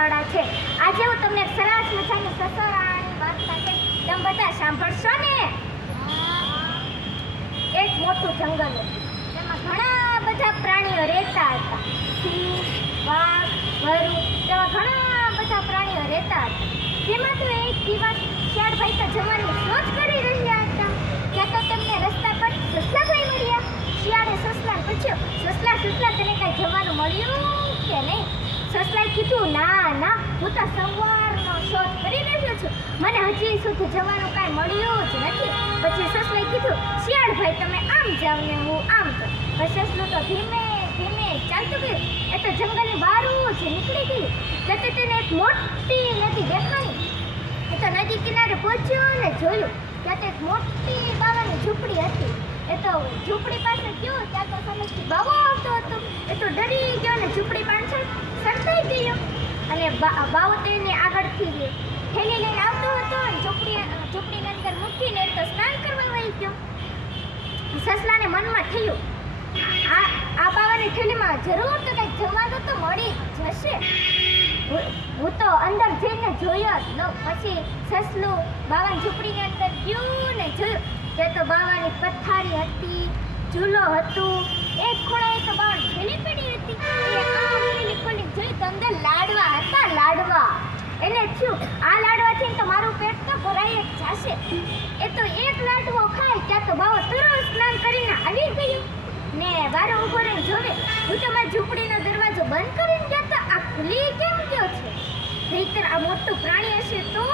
શાળા છે। આજે હું તમને એક સરસ મજાની સસરાની વાર્તા કહીશ, તમે બધા સાંભળશો ને। એક મોટું જંગલ હતું, તેમાં ઘણા બધા પ્રાણીઓ રહેતા હતા। સિંહ, વાઘ, વરુ, તેવા ઘણા બધા પ્રાણીઓ રહેતા હતા। તેમાં તો એક દિવસ શિયાળભાઈ તો જવાની શોધ કરી રહ્યા હતા। ત્યાં તો તેમને રસ્તા પર સસલાભાઈ મળ્યા। શિયાળે સસલાને પૂછ્યું, સસલા તને કાંઈ જવાનું મળ્યું કે નહીં? સસલાએ કીધું, ના હું તો સવારનો શોધ કરી રહ્યો છું, મને હજી સુધી જવાનું કાંઈ મળ્યું જ નથી। પછી સસલાએ કીધું, શિયાળભાઈ તમે આમ જાવ ને હું આમ જાઉં। પછી સસલું તો ધીમે ધીમે ચાલતું ગયું। એ તો જંગલની બહાર જ નીકળી ગયું। ત્યારે તેને એક મોટી નદી દેખાણી। એ તો નદી કિનારે પહોંચ્યો ને જોયું, ત્યાં તો એક મોટી બાવાની ઝૂંપડી હતી। એ તો ઝૂંપડી પાસે ગયો, ત્યાં તો સામેથી બાવો આવતો હતો। એ તો ડરી ગયો ને ઝૂંપડી પાછળ સરકાઈ ગયો, અને બાવો તેને આગળથી થેલી લઈને આવતો હતો અને ઝૂંપડીની અંદર મૂકીને તો સ્નાન કરવા વહી ગયો। સસલાને મનમાં થયું, આ બાવાની થેલીમાં જરૂર તો કંઈક જમવાનું તો મળી જશે। હું તો અંદર જઈને જોયો જ લો। પછી સસલું બાવાની ઝૂંપડીની અંદર ગયું ને જોયું, તે તો બાવાની પથારી હતી, ચૂલો હતું, એક ખૂણાએ તો બાવાની થેલી પડી હતી। એ આ થેલી ખોલી જોઈ તો અંદર લાડવા હતા, લાડવા। એને થયું, આ લાડવાથી તો મારું પેટ તો ભરાઈ જ જશે। એ તો એક લાડવો ખાય ત્યાં તો બાવો તરત સ્નાન કરીને આવી ગયો ને બારો ઊભો રહીને જોવે, હું તો મારી ઝૂંપડીનો દરવાજો બંધ કરીને ગયા તો આ ખુલી કેમ ગયો છે? નહીંતર આ મોટું પ્રાણી હશે તો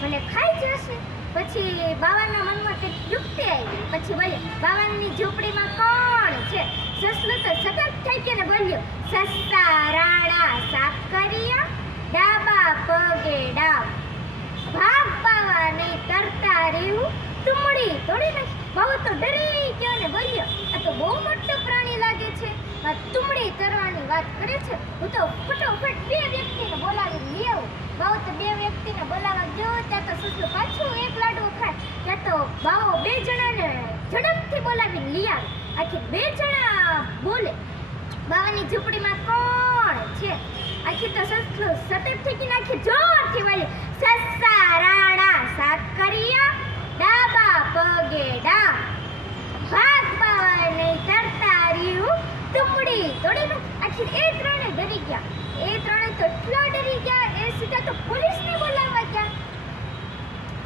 મને ખાઈ જશે। પછી બાવાના મનમાં કંઈક યુક્તિ આવી। પછી બોલ્યો, બાવાની ઝૂંપડીમાં કોણ છે? સસલું તો સતત થઈ ગયું ને બોલ્યો, સસ્તા રાણા સાકરિયા, ડાબા પગે ડાબ, ભાગ બાવા નહીં તરતા રહ્યું, તુમડી તોડી નાખી। બાવો તો ડરી ગયો ને બોલ્યો, આ તો બહુ મોટું પ્રાણી લાગે છે, આ તુમડી તરવાની વાત કરે છે। હું તો ફટોફટ 2 વ્યક્તિને બોલાવી લઈ આવું। બાવો તો 2 વ્યક્તિને બોલાવવા ગયો, ત્યાં તો સસલું પાછું એક લાડવો ખાય, ત્યાં તો બાવો 2 જણાને ઝડપથી બોલાવીને લઈ આવે। આખી 2 જણા બોલે, બાવાની ઝૂંપડીમાં કોણ છે? આખી તો સસલું સતત થઈ નાખી જોરથી બોલ્યો, સસ્તા રાણા સાકરિયા, ડાબા પગે ડાબ, ભાગ બાવા નહીં તરતા રહ્યું, તુમડી તોડી નાખી। આખી એ ત્રણે ડરી ગયા। એ ત્રણે તો એટલા ડરી ગયા, એ સીધા તો પોલીસને બોલાવવા ગયા।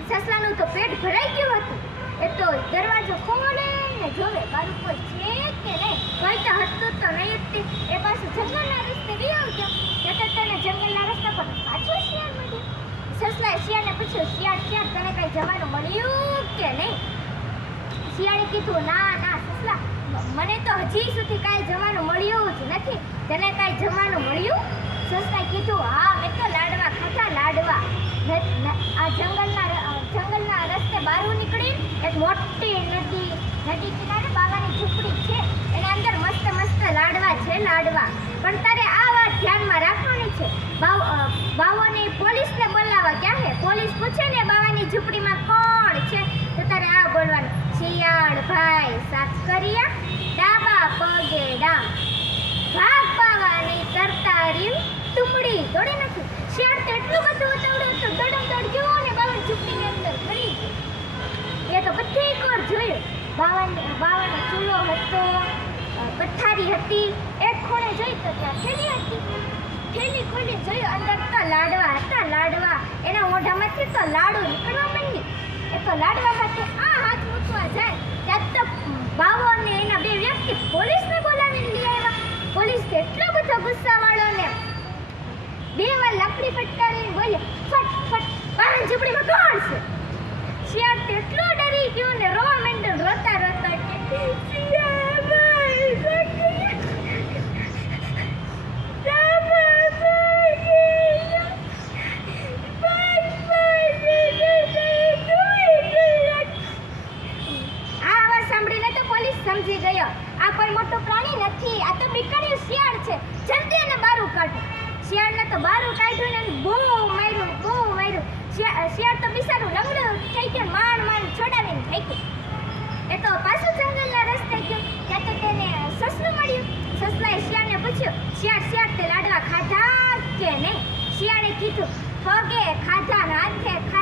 સસલાનું તો પેટ ભરાઈ ગયું હતું। એ તો દરવાજો ખોલે ને જોવે, બારું કોઈ છે કે નહીં, કોઈ તો હતું તો નહીં જ। એ પાછું જંગલના રસ્તે ગયો ગયો, એટલે તેને જંગલના રસ્તા પર પાછો શિયાળ મળ્યો। સસલાએ શિયાળને પૂછ્યું, શિયાળ તને કઈ જવાનું મળ્યું કે નહીં? શિયાળે કીધું, ના સસલા, મને તો હજી સુધી કાંઈ જવાનું મળ્યું જ નથી, તને કાંઈ જવાનું મળ્યું? સસલાએ કીધું, હા મેં તો લાડવા ખાધા, લાડવા। આ જંગલના રસ્તે બહાર નીકળી એક મોટી નદી કિનારે બાવાની ઝૂંપડી છે, એના અંદર મસ્ત લાડવા છે, લાડવા। પણ તારે આ વાત ધ્યાનમાં રાખવાની છે, બાવોને પોલીસને બોલાવવા ક્યાં છે? પોલીસ પૂછે ને બાવાની ઝૂંપડીમાં કોણ છે, તો તારે આ બોલવાનું, શિયાળભાઈ સાકરિયા, ડાબા પગે ડાબ, ભાગ બાવા નહીં તરતા રહ્યું, તુમડી તોડી નાખી। શિયાળ તો એટલું બધું ઉતાવળું હતું, દોડ ગયો ને બાવાની ઝૂંપડીની અંદર ફરી ગયો। એ તો બધી કોર જોયું, બાવાનો ચૂલો હતો, પથારી હતી, એક ખૂણે જોઈ તો ત્યાં થેલી હતી। થેલી ખોલી જોયું, અંદર તો લાડવા હતા, લાડવા। એના મોઢામાંથી તો લાડુ નીકળવા માંડી। એ તો લાડવા સાથે આ હાથ મૂકવા જાય, ત્યાં તો બાવો અને એના 2 વ્યક્તિ પોલીસને બોલાવીને લઈ આવ્યા। પોલીસ કેટલો બધો ગુસ્સાવાળો ને 2 વાર લાકડી ફટકારીને બોલ્યો, ફટ બાવાની ઝૂંપડીમાં કોણ છે? શિયાળ તો એટલો ડરી ગયો ને રોવા માંડ્યો, રોતા કે શિયાળભાઈ સમજી ગયો, આ કોઈ મોટું પ્રાણી નથી, આ તો બીકણ્યું શિયાળ છે, જલ્દી એને બારું કાઢો। શિયાળને તો બારું કાઢ્યું ને બહુ માર્યું। શિયાળ તો બિચારું લંગડું થઈ ગયું, માંડ છોડાવીને થઈ ગયું। એ તો પાછું જંગલના રસ્તે ગયો, ત્યાં તો તેને સસલું મળ્યું। સસલાએ શિયાળને પૂછ્યું, શિયાળ તે લાડવા ખાધા કે નહીં? શિયાળે કીધું પગે ખાધા ને હાથે ખાધા